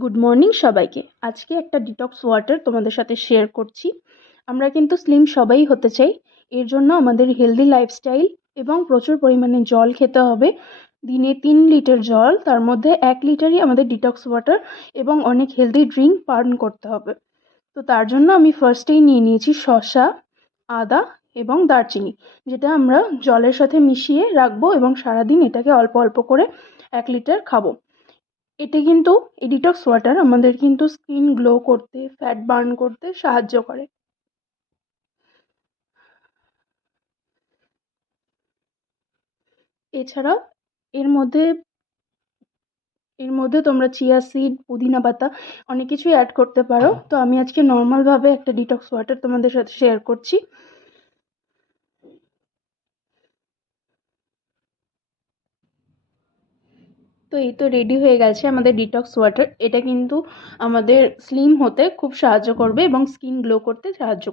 Good morning সবাইকে। আজকে একটা ডিটক্স ওয়াটার তোমাদের সাথে শেয়ার করছি। আমরা কিন্তু স্লিম সবাই হতে চাই। এর জন্য আমাদের হেলদি লাইফস্টাইল এবং প্রচুর পরিমাণে জল খেতে হবে। দিনে 3 লিটার জল, তার মধ্যে 1 লিটারই আমাদের ডিটক্স ওয়াটার এবং অনেক হেলদি ড্রিঙ্ক পান করতে হবে। তো তার জন্য আমি ফার্স্টেই নিয়ে নিয়েছি শসা, আদা এবং দারচিনি, যেটা আমরা জলের সাথে মিশিয়ে রাখবো এবং সারাদিন এটাকে অল্প অল্প করে 1 লিটার খাবো। এটা কিন্তু এই ডিটক্স ওয়াটার আমাদের কিন্তু স্কিন গ্লো করতে, ফ্যাট বার্ন করতে সাহায্য করে। এছাড়াও এর মধ্যে এর মধ্যে তোমরা চিয়া সিড, পুদিনা পাতা অনেক কিছুই অ্যাড করতে পারো। তো আমি আজকে নর্মালভাবে একটা ডিটক্স ওয়াটার তোমাদের সাথে শেয়ার করছি। তো এই তো রেডি হয়ে গেছে আমাদের ডিটক্স ওয়াটার। এটা কিন্তু আমাদের স্লিম হতে খুব সাহায্য করবে এবং স্কিন গ্লো করতে সাহায্য